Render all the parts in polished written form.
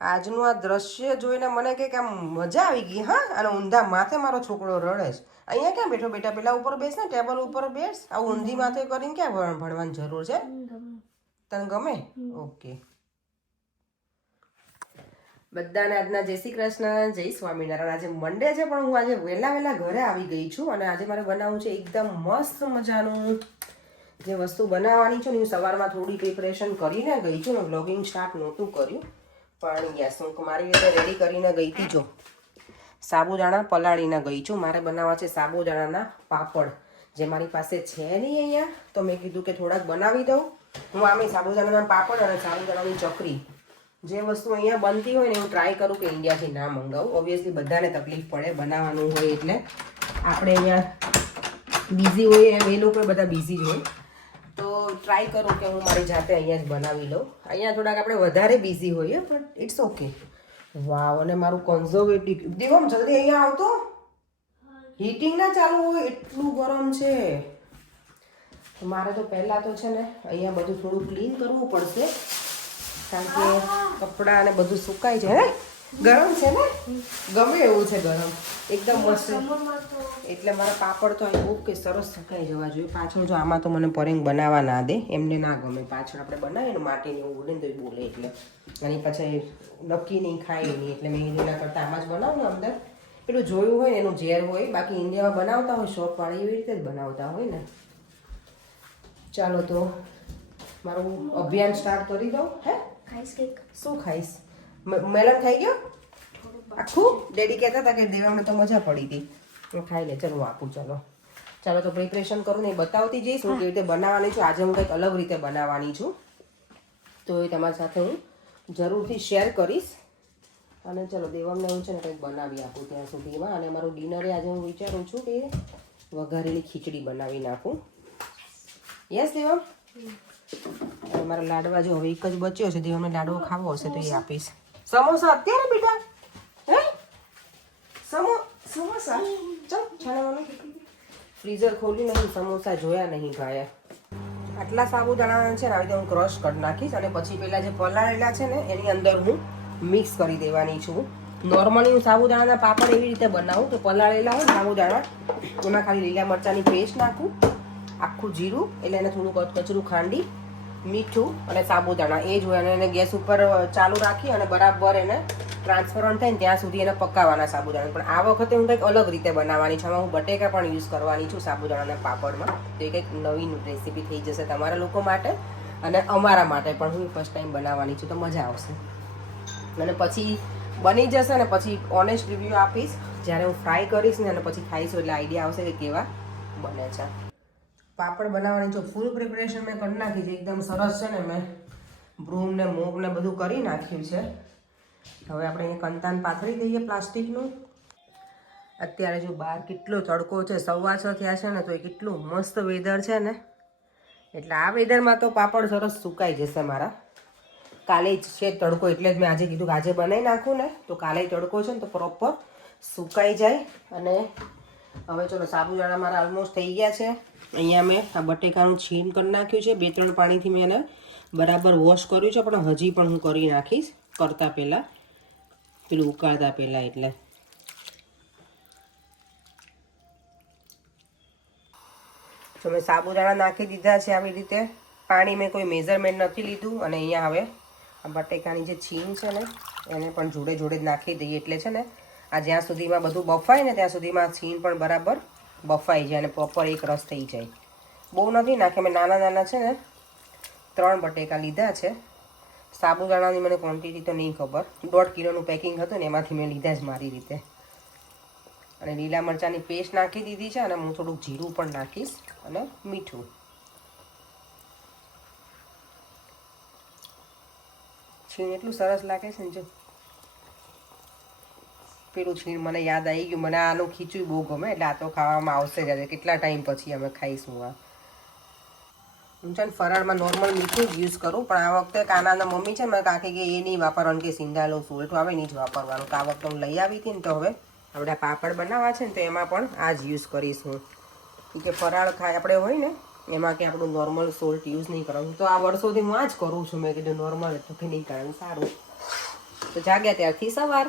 આજનું આ દ્રશ્ય જોઈને મને કંઈક આમ મજા આવી ગઈ. હા, અને ઊંધા માથે મારો છોકરો રડે છે. અહીંયા ક્યાં બેઠો બેટા? પેલા ઉપર બેસ ને, ટેબલ ઉપર બેસ. આ ઊંધી માથે કરીને ક્યાં ભણવાની જરૂર છે? તને ગમે? ઓકે. બધાને આજના જય શ્રી કૃષ્ણ, જય સ્વામિનારાયણ. આજે મંડે છે, પણ હું આજે વહેલા ઘરે આવી ગઈ છું અને આજે મારે બનાવવું છે એકદમ મસ્ત મજાનું જે વસ્તુ બનાવવાની છે ને. હું સવારમાં થોડી પ્રિપરેશન કરીને ગઈ છું. હું બ્લોગિંગ સ્ટાર્ટ નહોતું કર્યું, પણ યસ, હું મારી રીતે રેડી કરીને ગઈ હતી. જો સાબુદાણા પલાળીને ગઈ છું. મારે બનાવવા છે સાબુદાણાના પાપડ, જે મારી પાસે છે નહીં અહીંયા, તો મેં કીધું કે થોડાક બનાવી દઉં. હું આમે સાબુદાણાના પાપડ અને સાબુદાણાની ચકરી, જે વસ્તુ અહીંયા બનતી હોય ને હું ટ્રાય કરું કે ઇન્ડિયાથી ના મંગાવું. ઓબ્વિયસલી બધાને તકલીફ પડે બનાવવાનું હોય એટલે. આપણે અહીંયા બિઝી હોઈએ એમ એ લોકો બધા બિઝી જ હોય, તો ટ્રાય કરું કે હું મારી જાતે અહીંયા જ બનાવી લઉં. અહીંયા થોડાક આપણે વધારે બિઝી હોઈએ, પણ ઇટ્સ ઓકે. વાવ, અને મારું કન્ઝર્વેટિવ દીવમ જલ્દી અહીંયા આવતો. હીટિંગ ના ચાલુ હોય, એટલું ગરમ છે. મારે તો પહેલાં તો છે ને અહીંયા બધું થોડું ક્લીન કરવું પડશે, કારણ કે કપડાં ને બધું સુકાઈ જાય. ગરમ છે ને, ગમે એવું છે ગરમ, એકદમ મસ્ત. એટલે મારા પાપડ તો અહીં બહુ કે સરસ સુકાઈ જવા જોઈએ. પાછળ જો આમાં તો મને પરેંગ બનાવવા ના દે, એમને ના ગમે. પાછળ આપણે બનાવીએ ને માટીને એવું બોલે ને તો એ બોલે, એટલે અને પછી નક્કી નહીં ખાય નહીં. એટલે મેં એના કરતાં આમાં જ બનાવું ને અંદર. પેલું જોયું હોય ને એનું ઝેર હોય. બાકી ઇન્ડિયામાં બનાવતા હોય શોપવાળી એવી રીતે જ બનાવતા હોય ને. ચાલો તો મારું અભિયાન સ્ટાર્ટ કરી દઉં. હે, ખાઈશ કેક? શું ખાઈશ? મેલન ખાઈ ગયો આખું? ડેડી કહેતા હતા કે દેવામને તો મજા પડી હતી. હું ખાઈ લે. ચલો આપું. ચાલો તો પ્રિપરેશન કરું ને એ બતાવતી જઈશ હું કેવી રીતે બનાવવાની છું. આજે હું કંઈક અલગ રીતે બનાવવાની છું, તો એ તમારી સાથે હું જરૂરથી શેર કરીશ. અને ચલો દેવમને હું છે ને કંઈક બનાવી આપું ત્યાં સુધીમાં. અને મારું ડિનરે આજે હું વિચારું છું કે વઘારેલી ખીચડી બનાવી નાખું. યસ દેવમ. મારા લાડવા જો હવે એક જ બચ્યો છે. દેવમને લાડવો ખાવો હશે તો એ આપીશ. સમોસા અત્યારે બેટા? હે, સમોસા? ચાલ છાણાવાનું. ફ્રીઝર ખોલ્યું નહીં, સમોસા જોયા નહીં ભાઈ. આટલા સાબુદાણા છે ને આવી રીતે હું ક્રશ કરી નાખીશ, અને પછી પેલા જે પલાળેલા છે ને એની અંદર હું મિક્સ કરી દેવાની છું. નોર્મલી હું સાબુદાણાના પાપડ એવી રીતે બનાવું કે પલાળેલા હોય સાબુદાણા, એમાં ખાલી લીલા મરચાંની પેસ્ટ નાખું, આખું જીરું, એટલે એને થોડું કચરું ખાંડી, મીઠું અને સાબુદાણા એ જ હોય, અને એને ગેસ ઉપર ચાલુ રાખી અને બરાબર એને ટ્રાન્સફરન્ટ થાય ને ત્યાં સુધી એને પકાવવાના સાબુદાણા. પણ આ વખતે હું કંઈક અલગ રીતે બનાવવાની છું. આમાં હું બટેકા પણ યુઝ કરવાની છું સાબુદાણાના પાપડમાં. તો એ કંઈક નવી રેસીપી થઈ જશે તમારા લોકો માટે અને અમારા માટે પણ. હું ફર્સ્ટ ટાઈમ બનાવવાની છું, તો મજા આવશે. અને પછી બની જશે ને પછી ઓનેસ્ટ રિવ્યૂ આપીશ જ્યારે હું ફ્રાય કરીશ ને, અને પછી ખાઈશું એટલે આઈડિયા આવશે કે કેવા બને છે. પાપડ બનાવવાની જો ફૂલ પ્રિપરેશન મેં કરી નાખી છે, એકદમ સરસ છે ને. મેં બ્રૂમ ને મોગ ને બધું કરી નાખ્યું છે. હવે આપણે અહીંયા કંતાન પાથરી દઈએ પ્લાસ્ટિકનું. અત્યારે જો બહાર કેટલો તડકો છે, 6:15 થયા છે ને, તો એ કેટલું મસ્ત વેધર છે ને. એટલે આ વેધરમાં તો પાપડ સરસ સુકાઈ જશે મારા. કાલે જ છે તડકો, એટલે જ મેં આજે કીધું કે આજે બનાવી નાખું ને તો કાલે તડકો છે ને તો પ્રોપર સુકાઈ જાય. અને હવે ચલો સાબુદાણા મારા ઓલમોસ્ટ થઈ ગયા છે. અહીંયા મેં આ બટેકાનું છીણ કરી નાખ્યું છે. 2-3 પાણીથી મેં એને બરાબર વોશ કર્યું છે, પણ હજી પણ હું કરી નાખીશ કરતાં પહેલાં, પેલું ઉકાળતા પહેલાં. એટલે તો મેં સાબુદાણા નાખી દીધા છે આવી રીતે. પાણી મેં કોઈ મેઝરમેન્ટ નથી લીધું. અને અહીંયા હવે આ બટેકાની જે છીણ છે ને એને પણ જોડે જ નાખી દઈએ. એટલે છે ને આ જ્યાં સુધીમાં બધું બફાય ને ત્યાં સુધીમાં છીણ પણ બરાબર બફાઈ જાય અને પ્રોપર એક રસ થઈ જાય. બહુ નથી નાખે. મેં નાના છે ને 3 બટેકા લીધા છે. સાબુદાણાની મને ક્વોન્ટિટી તો નહીં ખબર, 1.5 કિલોનું પેકિંગ હતું ને એમાંથી મેં લીધા જ મારી રીતે. અને લીલા મરચાંની પેસ્ટ નાખી દીધી છે, અને હું થોડુંક જીરું પણ નાખીશ અને મીઠું. છીણ એટલું સરસ લાગે છે ને. જો પેલું છીણ મને યાદ આવી ગયું. મને આનું ખીચું બહુ ગમે, એટલે આ તો ખાવામાં આવશે જ. કેટલા ટાઈમ પછી અમે ખાઈશું આ. હું છે ને ફરાળમાં નોર્મલ મીઠું જ યુઝ કરું, પણ આ વખતે કાનાના મમ્મી છે ને કાકી કે એ નહીં વાપરવાનું, કે સિંધાલો સોલઠું આવે નહીં જ વાપરવાનું. તો આ વખતે હું લઈ આવી હતી ને, તો હવે આપણે પાપડ બનાવવા છે ને તો એમાં પણ આ જ યુઝ કરીશ હું. કે ફરાળ ખાય આપણે હોય ને એમાં કે આપણું નોર્મલ સોલ્ટ યુઝ નહીં કરવાનું. તો આ વર્ષોથી હું આ જ કરું છું. મેં કીધું નોર્મલ તો કે નહીં કરવાનું સારું. તો જાગ્યા ત્યારથી સવાર.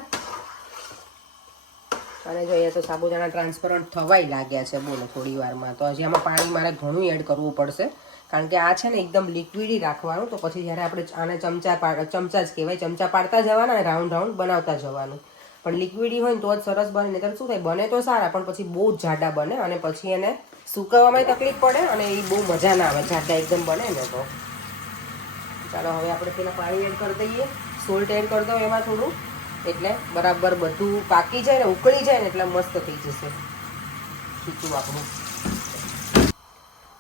અને જો અહીંયા તો સાબુદાણા ટ્રાન્સપરન્ટ થવાય લાગ્યા છે, બોલો થોડી વારમાં. તો હજી આમાં પાણી મારે ઘણું એડ કરવું પડશે, કારણ કે આ છે ને એકદમ લિક્વિડી રાખવાનું. તો પછી જ્યારે આપણે આને ચમચા જ કહેવાય, ચમચા પાડતા જવાના અને રાઉન્ડ રાઉન્ડ બનાવતા જવાનું. પણ લિક્વિડી હોય ને તો જ સરસ બને, નહીં તો શું થાય, બને તો સારા પણ પછી બહુ જ જાડા બને અને પછી એને સૂકવવામાં તકલીફ પડે અને એ બહુ મજા ના આવે જાડા એકદમ બને ને તો. ચાલો હવે આપણે પેલા પાણી એડ કરી દઈએ, સોલ્ટ એડ કરી દો એમાં થોડું, એટલે બરાબર બધું પાકી જાય ને ઉકળી જાય ને એટલે મસ્ત થઈ જશે ખીચું આપણું.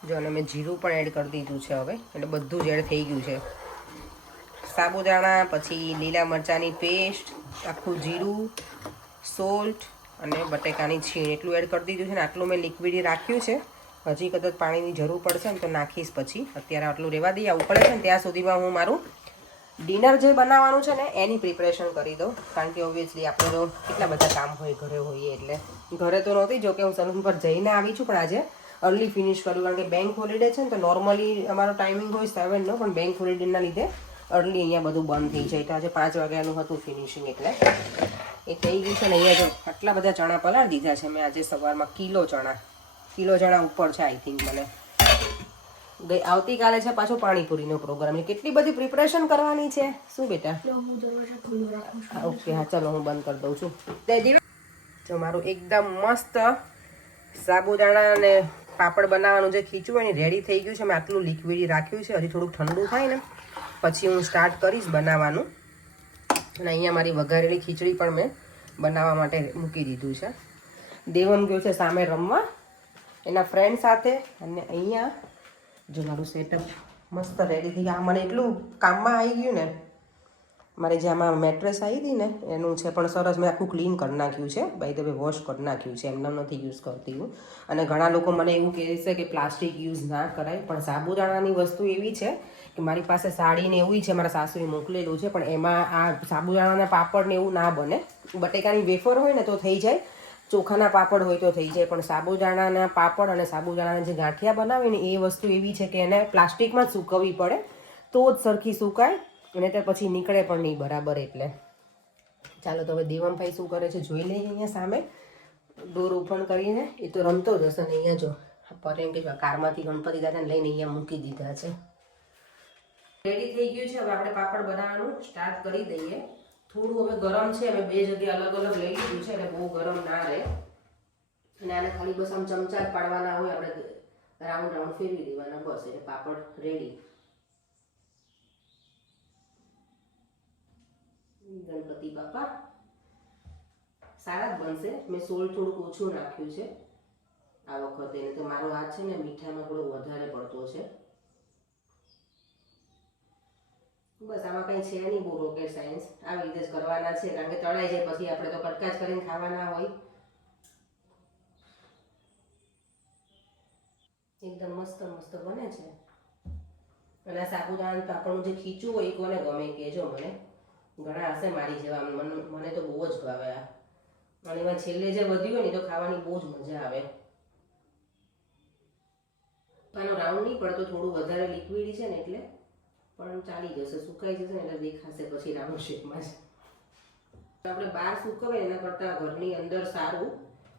જો અને મેં જીરું પણ એડ કરી દીધું છે હવે, એટલે બધું જ એડ થઈ ગયું છે. સાબુદાણા, પછી લીલા મરચાંની પેસ્ટ, આખું જીરું, સોલ્ટ અને બટેકાની છીણ એટલું એડ કરી દીધું છે ને આટલું મેં લિક્વિડી રાખ્યું છે. હજી કદાચ પાણીની જરૂર પડશે ને તો નાખીશ પછી, અત્યારે આટલું રહેવા દઈએ. ઉકળે છે ને ત્યાં સુધીમાં હું મારું ડિનર જે બનાવવાનું છે ને એની પ્રિપરેશન કરી દઉં, કારણ કે ઓબ્વિયસલી આપણે તો કેટલા બધા કામ હોય ઘરે હોઈએ એટલે. ઘરે તો નહોતી, જો કે હું સલૂન પર જઈને આવી છું, પણ આજે અર્લી ફિનિશ કર્યું, કારણ કે બેંક હોલિડે છે ને તો નોર્મલી અમારો ટાઈમિંગ હોય 7નો, પણ બેંક હોલિડેના લીધે અર્લી અહીંયા બધું બંધ થઈ જાય. તો આજે 5 વાગ્યાનું હતું ફિનિશિંગ, એટલે એ થઈ ગયું છે ને. અહીંયા જો આટલા બધા ચણા પલાળી દીધા છે મેં આજે સવારમાં. કિલો ચણા ઉપર છે આઈ થિંક મને. આવતીકાલે છે પાછો પાણીપુરીનો પ્રોગ્રામ. એટલે કેટલી બધી પ્રિપરેશન કરવાની છે. શું બેટા? ઓકે હા ચલો હું બંધ કરી દઉં છું. જો મારું એકદમ મસ્ત સાબુદાણા અને પાપડ બનાવવાનું જે ખીચું હોય ને રેડી થઈ ગયું છે. મેં આટલું લિક્વિડ રાખ્યું છે, હજી થોડુંક ઠંડુ થાય ને પછી હું સ્ટાર્ટ કરીશ બનાવવાનું. અને અહીંયા મારી વઘારેલી ખીચડી પણ મેં બનાવવા માટે મૂકી દીધું છે. દેવમ ગયો છે સામે રમવા એના ફ્રેન્ડ સાથે, અને અહીંયા જો મારું સેટઅપ મસ્ત રેડી થઈ ગયા. મને એટલું કામમાં આવી ગયું ને, મારે જે આમાં મેટ્રેસ આવી હતી ને એનું છે, પણ સરસ મેં આખું ક્લીન કરી નાખ્યું છે. બાય ધ વે વોશ કરી નાખ્યું છે, એમને નથી યુઝ કરતી હું. અને ઘણા લોકો મને એવું કહે છે કે પ્લાસ્ટિક યુઝ ના કરાય, પણ સાબુદાણાની વસ્તુ એવી છે કે મારી પાસે સાડીને એવું છે, મારા સાસુએ મોકલેલું છે, પણ એમાં આ સાબુદાણાના પાપડ ને એવું ના બને. બટેકાની વેફર હોય ને તો થઈ જાય, ચોખાના પાપડ હોય તો થઈ જાય, પણ સાબુદાણાના પાપડ અને સાબુદાણાના જે ગાંઠિયા બનાવે ને એ વસ્તુ એવી છે કે એને પ્લાસ્ટિકમાં જ સૂકવવી પડે તો જ સરખી સુકાય, અને તે પછી નીકળે પણ નહીં બરાબર. એટલે ચાલો તો હવે દેવમભાઈ શું કરે છે જોઈ લઈએ. અહીંયા સામે ડોર ઓપન કરીને એ તો રમતો જ હશે. ને અહીંયા જો પર એમ કે કારમાંથી ગણપતિ દાદાને લઈને અહીંયા મૂકી દીધા છે. રેડી થઈ ગયું છે. હવે આપણે પાપડ બનાવવાનું સ્ટાર્ટ કરી દઈએ. થોડું હવે ગરમ છે, હવે 2 જગ્યાએ અલગ અલગ લઈ લીધું છે, એટલે બહુ ગરમ ના રહે. અને આને ખાલી બસ આમ ચમચા જ પાડવાના હોય, આપણે રાઉન્ડ રાઉન્ડ ફેરવી દેવાના બસ, એટલે પાપડ રેડી. ગણપતિ બાપા સારા જ બનશે. મેં સોલ્ટ થોડુંક ઓછું નાખ્યું છે આ વખતે, તો મારો હાથ છે ને મીઠામાં થોડો વધારે પડતો છે. બસ આમાં કંઈ છે નહીં બહુ રોકેટ સાયન્સ, આવી રીતે જ કરવાના છે, કારણ કે તળાઈ જાય પછી આપણે તો કટકા જ કરીને ખાવાના હોય. એકદમ મસ્ત મસ્ત બને છે. અને આ સાબુદાણા પાપડનું જે ખીચું હોય એ કોને ગમે કહેજો મને. ઘણા હશે મારી જેવા, મને તો બહુ જ ભાવે આ. અને એમાં છેલ્લે જે વધ્યું હોય ને તો ખાવાની બહુ જ મજા આવે. આનો રાઉન્ડ નહીં પડતો, થોડું વધારે લિક્વિડ છે ને એટલે, પણ ચાલી જશે. સુકાઈ જશે ને એટલે દેખાશે પછી રાઉન્ડ શેપમાં જ. આપણે બહાર સુકવે એના કરતાં ઘરની અંદર સારું.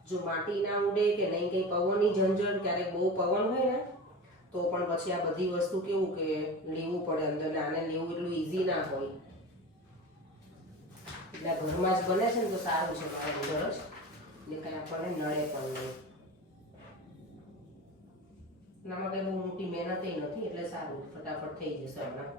જો માટી ના ઉડે કે નહીં કંઈ પવનની ઝંઝટ, ક્યારેક બહુ પવન હોય ને તો પણ પછી આ બધી વસ્તુ કેવું કે લેવું પડે અંદર, ને આને લેવું એટલું ઇઝી ના હોય. એટલે ઘરમાં જ બને છે ને તો સારું છે મારા અંદર જ, ને કંઈ આપણને નડે પણ નહીં. આમાં કંઈ બહુ મોટી મહેનત નથી, એટલે સારું ફટાફટ થઈ જશે હમણાં.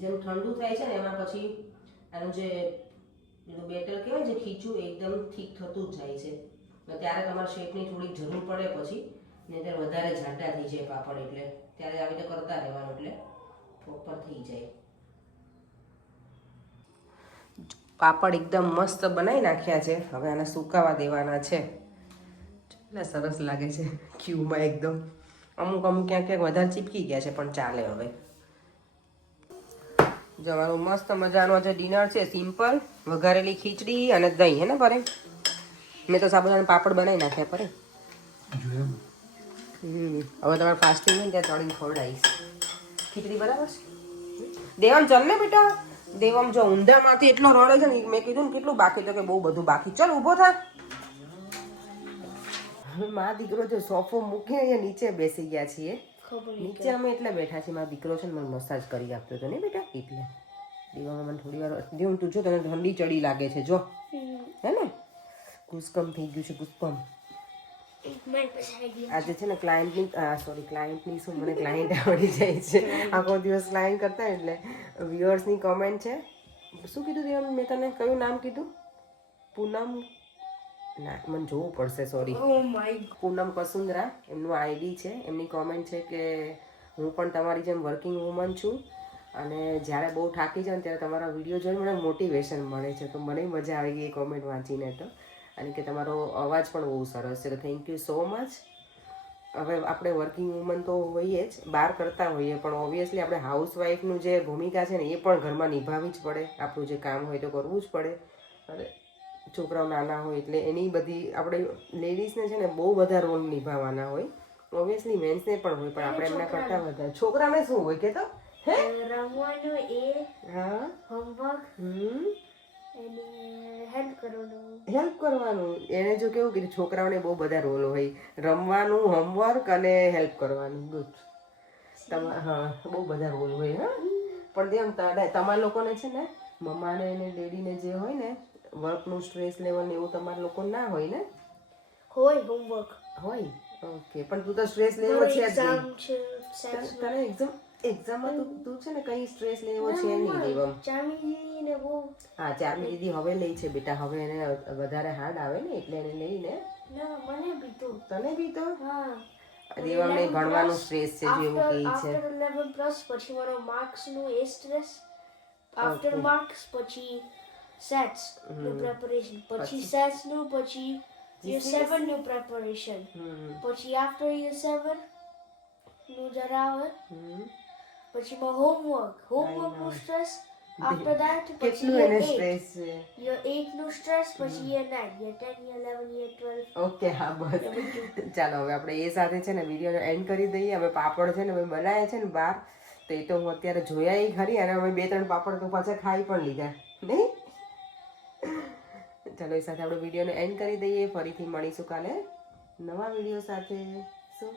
જેમ ઠંડુ થાય છે ને એમાં પછી આનું જે એનું બેટર કહેવાય જે ખીચું એકદમ ઠીક થતું જ જાય છે. ત્યારે તમારે શેપની થોડીક જરૂર પડે પછી, ને ત્યારે વધારે જાડા થઈ જાય પાપડ, એટલે ત્યારે આવી રીતે કરતા રહેવાનું એટલે પ્રોપર થઈ જાય. પાપડ એકદમ મસ્ત બનાવી નાખ્યા છે. હવે આને સુકાવા દેવાના છે. એટલે સરસ લાગે છે ક્યુમાં એકદમ. અમુક ક્યાંક વધારે ચીપકી ગયા છે પણ ચાલે હવે. જવાનું મસ્ત મજાનો જે ડિનર છે સિમ્પલ, વઘારેલી ખીચડી અને દહીં હે ને પરે. મેં તો સાબુદાણા પાપડ બનાવી નાખ્યા પરે. હવે તમારે ફાસ્ટિંગ હોય ને ત્યાં તળીને ખવડાવીશ. ખીચડી બરાબર છે. દેવામ ચાલ ને બેટા. દેવામ જો ઊંધામાંથી એટલો રડે છે ને, મેં કીધું ને કેટલું બાકી, તો કે બહુ બધું બાકી. ચાલ ઊભો થા. મારા દીકરો જો સોફો મૂકીને અહીંયા નીચે બેસી ગયા છીએ. નીચે અમે એટલે બેઠા છીએ. મારો દીકરો છે ને મને મસાજ કરી આપતો હતો ને બેટા, એટલે દેવામાં મને થોડી વાર દેવું. તું જો તને ઠંડી ચડી લાગે છે જો, હે ને ગુસ્કમ થઈ ગયું છે. ગુસ્કમ આજે છે ને ક્લાયન્ટની શું મને ક્લાયન્ટ આવડી જાય છે. આખો દિવસ ક્લાયન્ટ કરતા એટલે વ્યુઅર્સની કોમેન્ટ છે. શું કીધું દેવા મેં તને? કયું નામ કીધું? પૂનમ ના, મને જોવું પડશે, સોરી. પૂનમ કસુંદરા એમનું આઈડી છે. એમની કોમેન્ટ છે કે હું પણ તમારી જેમ વર્કિંગ વુમન છું અને જ્યારે બહુ થાકી જાઉં ત્યારે તમારા વિડીયો જોઈને મને મોટિવેશન મળે છે. તો મને મજા આવી ગઈ એ કોમેન્ટ વાંચીને તો. અને કે તમારો અવાજ પણ બહુ સરસ છે. તો થેન્ક યુ સો મચ. હવે આપણે વર્કિંગ વુમન તો હોઈએ જ, બહાર કરતા હોઈએ, પણ ઓબ્વિયસલી આપણે હાઉસવાઈફનું જે ભૂમિકા છે ને એ પણ ઘરમાં નિભાવવી જ પડે. આપણું જે કામ હોય તો કરવું જ પડે. અને છોકરાઓ નાના હોય એટલે એની બધી આપણે લેડીઝને છે ને બહુ બધા રોલ નિભાવવાના હોય. ઓબ્વિયસલી મેન્સને પણ હોય, પણ આપણે એમના કરતા વધારે. છોકરાને શું હોય કે તો હે રમવાનું એ, હા હોમવર્ક, એને હેલ્પ કરવાનું. એને જો કેવું કીધું, છોકરાઓને બહુ બધા રોલ હોય, રમવાનું, હોમવર્ક અને હેલ્પ કરવાનું. ગુડ. હા, બહુ બધા રોલ હોય. હા, પણ જેમ તમારા લોકોને છે ને મમ્માને અને ડેડીને જે હોય ને વર્કનું સ્ટ્રેસ લેવલ ને એવું તમારા લોકો ના હોય ને? હોય, હોમવર્ક હોય. ઓકે, પણ તું તો સ્ટ્રેસ લેવો છે જ નહીં. તને એક્ઝામમાં તું છે ને કઈ સ્ટ્રેસ લેવો છે નહીં દેવમ. હા, ચારની દીદી હવે લઈ છે બેટા. હવે એને વધારે હાર્ડ આવે ને એટલે એને લઈને. તને બી તો દેવામને ભણવાનું સ્ટ્રેસ છે જેવું કહે છે. આફ્ટર 11 પ્લસ પછી મારો માર્ક્સ નું એ સ્ટ્રેસ. આફ્ટર માર્ક્સ પછી સેટ્સ નું પ્રેપરેશન, પછી સેટ્સ નું, પછી year 7 નું પ્રેપરેશન, પછી આફ્ટર year 7 નું જરા આવે, પછી માં હોમવર્ક નું સ્ટ્રેસ. આફ્ટર ધેટ કેટલું એને સ્ટ્રેસ છે. year 8 નું સ્ટ્રેસ, પછી year 9, year 10, year 11, year 12. Okay, હા બસ. ચાલો હવે આપણે એ સાથે છે ને વિડીયોનો એન્ડ કરી દઈએ. હવે પાપડ છે ને અમે બનાવ્યા છે ને બહાર, તો એ તો હું અત્યારે જોયા ખરી, અને અમે 2-3 પાપડ તો પાછા ખાઈ પણ લીધા નહીં. ચાલો એ સાથે આપણે વિડીયોને એન્ડ કરી દઈએ. ફરીથી મળીશું કાલે નવા વિડીયો સાથે. શું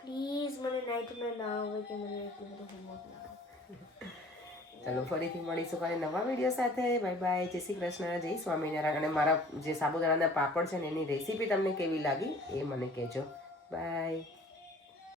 પ્લીઝ મને નાઇટમાં ના આવે કે મને એટલું બધું હોમવર્ક ના આવે. ચાલો ફરીથી મળીશું કાલે નવા વિડીયો સાથે. Bye bye. જય શ્રી કૃષ્ણ, જય સ્વામિનારાયણ. અને મારા જે સાબુદાણાના પાપડ છે ને એની રેસીપી તમને કેવી લાગી એ મને કહેજો. બાય.